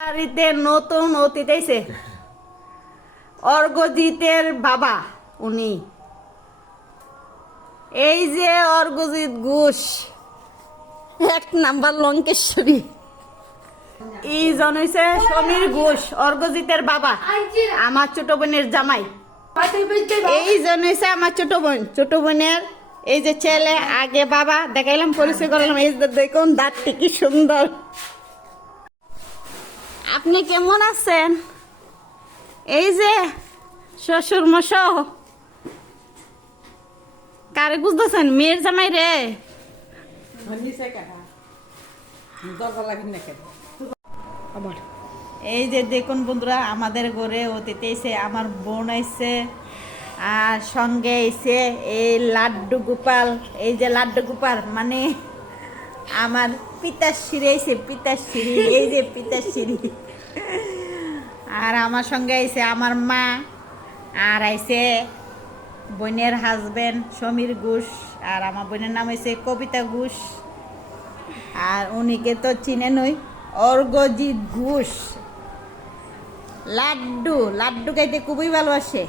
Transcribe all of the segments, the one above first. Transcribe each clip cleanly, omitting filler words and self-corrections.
বাড়িতে নতুন অতিথি আইছে। অর্ঘজিতের বাবা উনি, এই যে অর্ঘজিৎ ঘোষ, 1 নাম্বার লঙ্কেশ্বরী। এইজন হইছে সমীর ঘোষ, অর্ঘজিতের বাবা, আমার ছোট বোনের জামাই। এইজন হইছে আমার ছোট বোনের এই যে ছেলে। আগে বাবা দেখাইলাম, পরিচয় করলাম। এই যে দেখুন দাঁতটি কি সুন্দর। আপনি কেমন আছেন? এই যে শ্বশুর মশাই, কারে বুঝতেছেন? মেয়ের জামাই রে। এই যে দেখুন বন্ধুরা, আমাদের ঘরে অতিথি আইছে, আমার বোন আইছে, আর সঙ্গে আইছে এই লাড্ডু গোপাল। এই যে লাড্ডু গোপাল মানে আমার পিতাশ্রী আইছে, পিতাশ্রী। এই যে পিতাশ্রী। আর আমার সঙ্গে আইছে আমার মা, আর আইছে বোনের হাজবেন্ড সমীর ঘোষ, আর আমার বোনের নাম হয়েছে কবিতা ঘোষ। আর উনিকে তো চিনে নই, অর্ঘজিৎ ঘোষ। লাড্ডু লাড্ডু খাইতে খুবই ভালোবাসে।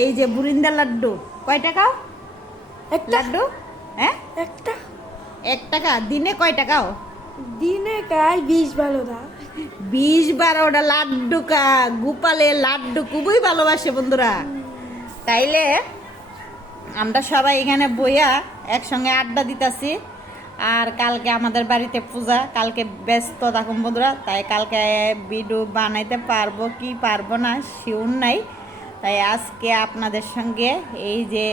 এই যে বুরিন্দা লাড্ডু। কয় টাকা লাড্ডু? হ্যাঁ, 1 টাকা। দিনে কয় টাকাও? দিনে খাই 20-12 টা। 20-12টা লাড্ডু গোপালের লাড্ডু খুবই ভালোবাসে বন্ধুরা। তাইলে আমরা সবাই এখানে বইয়া একসঙ্গে আড্ডা দিতেছি। আর কালকে আমাদের বাড়িতে পূজা, কালকে ব্যস্ত থাকুন বন্ধুরা। তাই কালকে ভিডিও বানাইতে পারবো কি পারবো না শিওর নাই। তাই আজকে আপনাদের সঙ্গে এই যে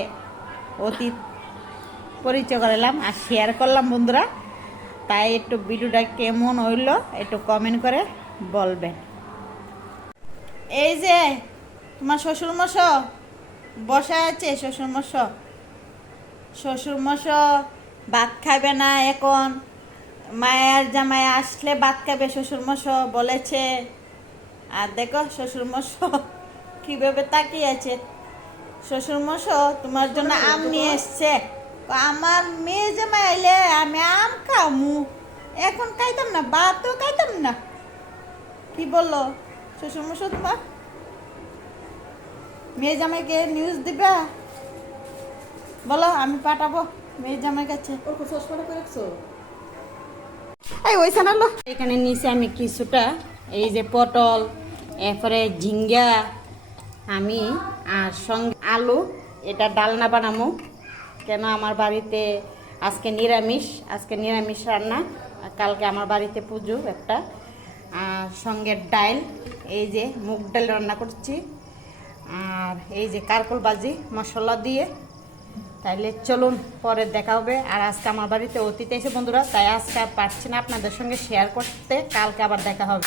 অতীত পরিচয় করলাম আর শেয়ার করলাম বন্ধুরা। তাই একটু ভিডিওটা কেমন হইলো একটু কমেন্ট করে বলবেন। এই যে তোমার শ্বশুরমশাই বসা আছে। শ্বশুরমশাই ভাত খাবে না এখন, মায়ের জামাই আসলে ভাত খাবে শ্বশুরমশাই বলেছে। আর দেখো শ্বশুরমশাই কিভাবে তাকিয়ে আছে। শ্বশুরমশাই তোমার জন্য আম নিয়ে এসছে। আমার মেয়ে জামাই আইলে আমি আম খামু, এখন খাইতাম না, ভাতও খাইতাম না। কি বললো শ্বশুরমশাই? তোমার মেয়ে জামাইকে নিউজ দিবা? বলো, আমি পাঠাবো মেয়ে জামাই কাছে। এখানে নিচে আমি কিছুটা এই যে পটল, এরপরে ঝিঙ্গা আমি, আর সঙ্গে আলু, এটা ডালনা বানামো। কেন আমার বাড়িতে আজকে নিরামিষ রান্না। কালকে আমার বাড়িতে পুজো একটা। আর সঙ্গে ডাল, এই যে মুগ ডাল রান্না করছি। আর এই যে কারকল ভাজি মশলা দিয়ে। তাইলে চলুন পরে দেখা হবে। আর আজকে আমার বাড়িতে অতিথি এসে বন্ধুরা, তাই আজকে আর পারছি না আপনাদের সঙ্গে শেয়ার করতে। কালকে আবার দেখা হবে।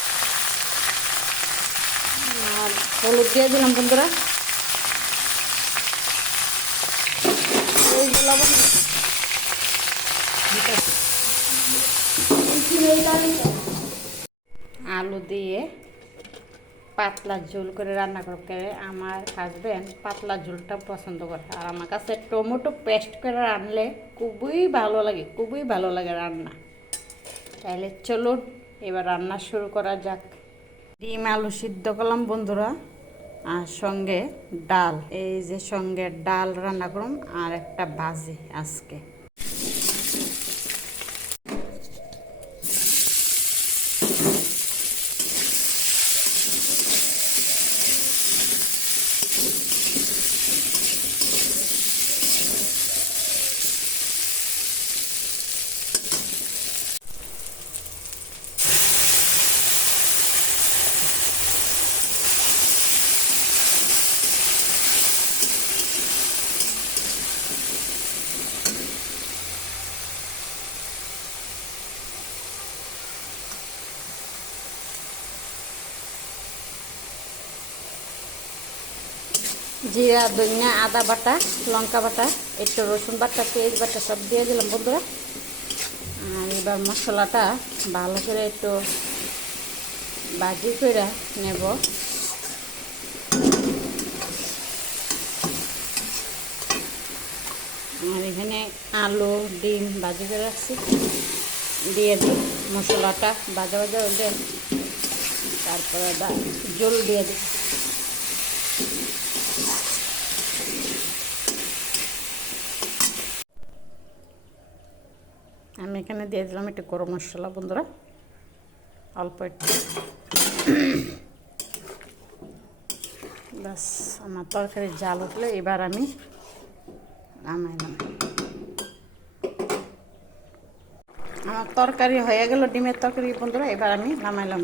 আর হলুদ দিয়ে দিলাম বন্ধুরা। আলু দিয়ে পাতলা ঝোল করে রান্না করতে আমার হাজবেন্ড পাতলা ঝোলটা পছন্দ করে। আর আমার কাছে টমেটো পেস্ট করে রানলে খুবই ভালো লাগে রান্না। তাহলে চলুন এবার রান্না শুরু করা যাক। ডিম আলু সিদ্ধ করলাম বন্ধুরা, আর সঙ্গে ডাল। এই যে সঙ্গে ডাল রান্না করুন আর একটা ভাজি আজকে। জিরা, ধনিয়া, আদা বাটা, লঙ্কা বাটা, একটু রসুন বাটা, পেঁয়াজ বাটা সব দিয়ে দিলাম বন্ধুরা। আর এবার মশলাটা ভালো করে একটু ভাজি করে নেব। আর এখানে আলু ডিম ভাজি করে রাখছি, দিয়ে দিই মশলাটা ভাজা হলে তারপরে জল দিয়ে দিই। আমি এখানে দিয়ে দিলাম একটু গরম মশলা বন্ধুরা, অল্প একটু। বাস আমার তরকারি জাল উঠলে এবার আমি নামাইলাম। আমার তরকারি হয়ে গেল, ডিমের তরকারি বন্ধুরা, এবার আমি নামাইলাম।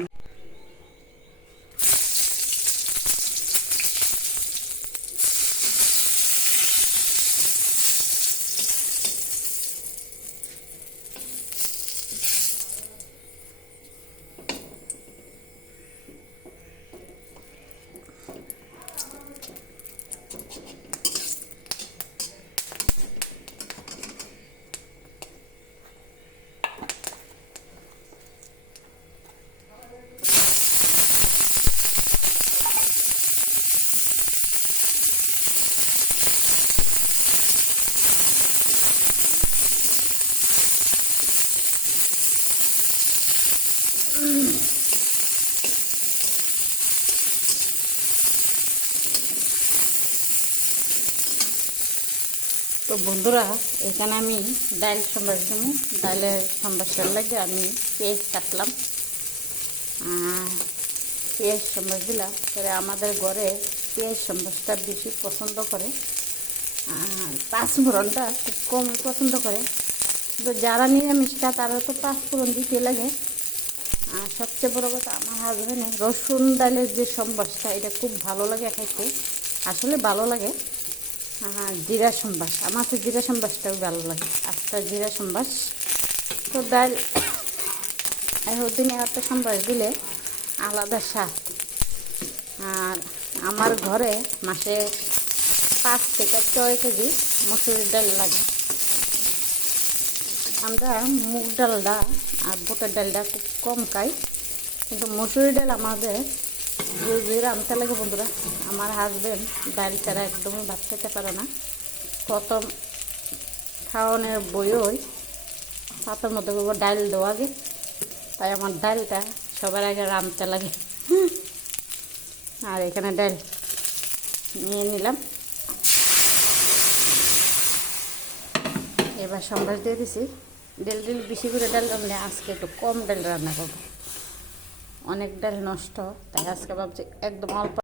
তো বন্ধুরা, এখানে আমি ডাল সম্বাস দিব। ডালের সম্বাসের লাগে আমি পেঁয়াজ কাটলাম। পেঁয়াজ সম্বাস দিলাম, পরে আমাদের ঘরে পেঁয়াজ সম্বাসটা বেশি পছন্দ করে, পাঁচফোড়নটা খুব কম পছন্দ করে। তো যারা নিরামিষটা তারা তো পাঁচফোড়ন দিতে লাগে। আর সবচেয়ে বড় কথা, আমার হাজব্যান্ডে রসুন ডালের যে সম্বাসটা, এটা খুব ভালো লাগে খাইতে, আসলে ভালো লাগে। জিরা সম্বাস, আমার তো জিরা সম্বাসটাও ভালো লাগে, আস্তা জিরা সম্বাস। তো ডাল দিনে একটা সম্বাস দিলে আলাদা স্বাদ। আর আমার ঘরে মাসে 5 থেকে 6 কেজি মসুরির ডাল লাগে। আমরা মুগ ডালটা আর বুটের ডালটা খুব কম খাই, কিন্তু মসুরি ডাল আমাদের রোজের আনতে লাগে বন্ধুরা। আমার হাজব্যান্ড ডাল ছাড়া একদমই ভাত খেতে পারে না। প্রথম খাওয়ানোর বইই ভাতের মধ্যে ডাল দেওয়া আগে, তাই আমার ডালটা সবার আগে রাঁধতে লাগে। আর এখানে ডাল নিয়ে নিলাম, এবার সম্বাস দিয়ে দিছি। ডাল বেশি করে ডাল রান্না, আজকে একটু কম ডাল রান্না করবো, অনেক ডাল নষ্ট, তাই আজকে ভাবছি একদম অল্প